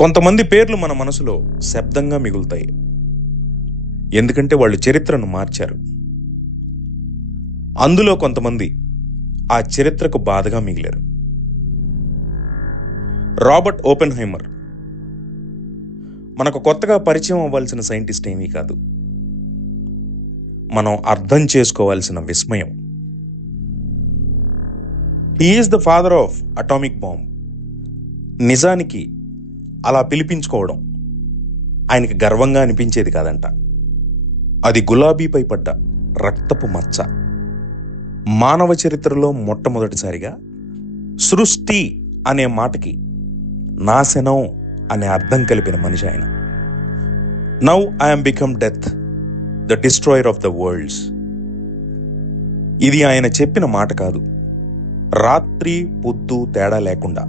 కొంతమంది పేర్లు మన మనసులో శబ్దంగా మిగులుతాయి. ఎందుకంటే వాళ్ళు చరిత్రను మార్చారు. అందులో కొంతమంది ఆ చరిత్రకు బాధగా మిగిలారు. రాబర్ట్ ఓపెన్హైమర్ మనకు కొత్తగా పరిచయం అవ్వాల్సిన సైంటిస్ట్ ఏమీ కాదు. మనం అర్థం చేసుకోవాల్సిన విస్మయం. He is the father of atomic bomb. నిజానికి అలా పిలిపించుకోవడం ఆయనకి గర్వంగా అనిపించేది కాదంట. అది గులాబీపై పడ్డ రక్తపు మచ్చ. మానవ చరిత్రలో మొట్టమొదటిసారిగా సృష్టి అనే మాటకి నాశనం అనే అర్థం కలిపిన మనిషి ఆయన. Now I'm become death, the destroyer of the world's. ఇది ఆయన చెప్పిన మాట కాదు. రాత్రి పొద్దు తేడా లేకుండా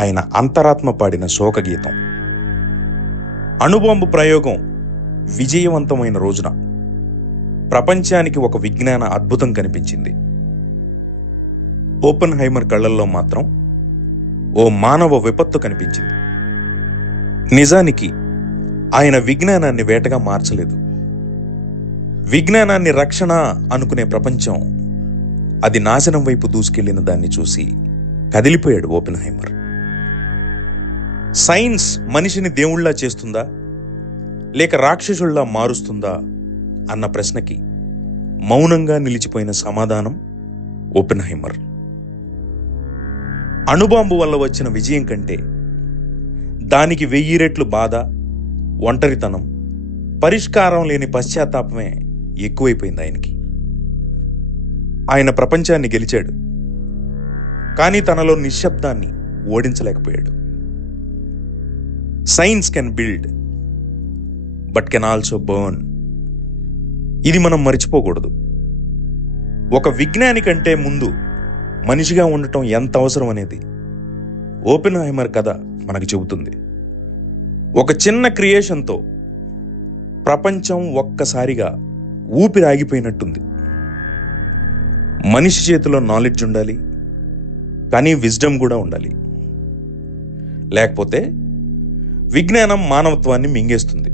ఆయన అంతరాత్మ పాడిన శోకగీతం. అణుబాంబు ప్రయోగం విజయవంతమైన రోజున ప్రపంచానికి ఒక విజ్ఞాన అద్భుతం కనిపించింది. ఓపెన్హైమర్ కళ్ళల్లో మాత్రం ఓ మానవ విపత్తు కనిపించింది. నిజానికి ఆయన విజ్ఞానాన్ని వేటగా మార్చలేదు. విజ్ఞానాన్ని రక్షణ అనుకునే ప్రపంచం అది నాశనం వైపు దూసుకెళ్లిన దాన్ని చూసి కదిలిపోయాడు ఓపెన్హైమర్. సైన్స్ మనిషిని దేవుళ్లా చేస్తుందా లేక రాక్షసుల్లా మారుస్తుందా అన్న ప్రశ్నకి మౌనంగా నిలిచిపోయిన సమాధానం ఓపెన్హైమర్. అణుబాంబు వల్ల వచ్చిన విజయం కంటే దానికి 1000 రెట్లు బాధ, ఒంటరితనం, పరిష్కారం లేని పశ్చాత్తాపమే ఎక్కువైపోయింది ఆయనకి. ఆయన ప్రపంచాన్ని గెలిచాడు, కానీ తనలో నిశ్శబ్దాన్ని ఓడించలేకపోయాడు. Science can build but can also burn. ఇది మనం మర్చిపోకూడదు. ఒక విజ్ఞాని కంటే ముందు మనిషిగా ఉండటం ఎంత అవసరం అనేది ఓపెన్హైమర్ కథ మనకు చెబుతుంది. ఒక చిన్న క్రియేషన్తో ప్రపంచం ఒక్కసారిగా ఊపిరి ఆగిపోయినట్టుంది. మనిషి చేతిలో నాలెడ్జ్ ఉండాలి, కానీ విజ్డమ్ కూడా ఉండాలి. లేకపోతే విజ్ఞానం మానవత్వాన్ని మింగేస్తుంది.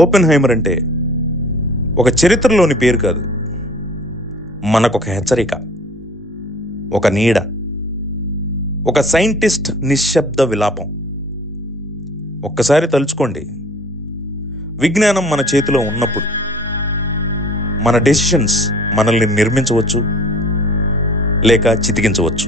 ఓపెన్హైమర్ అంటే ఒక చరిత్రలోని పేరు కాదు, మనకొక హెచ్చరిక, ఒక నీడ, ఒక సైంటిస్ట్ నిశ్శబ్ద విలాపం. ఒక్కసారి తలుచుకోండి, విజ్ఞానం మన చేతిలో ఉన్నప్పుడు మన డెసిషన్స్ మనల్ని నిర్మించవచ్చు లేక చితికించవచ్చు.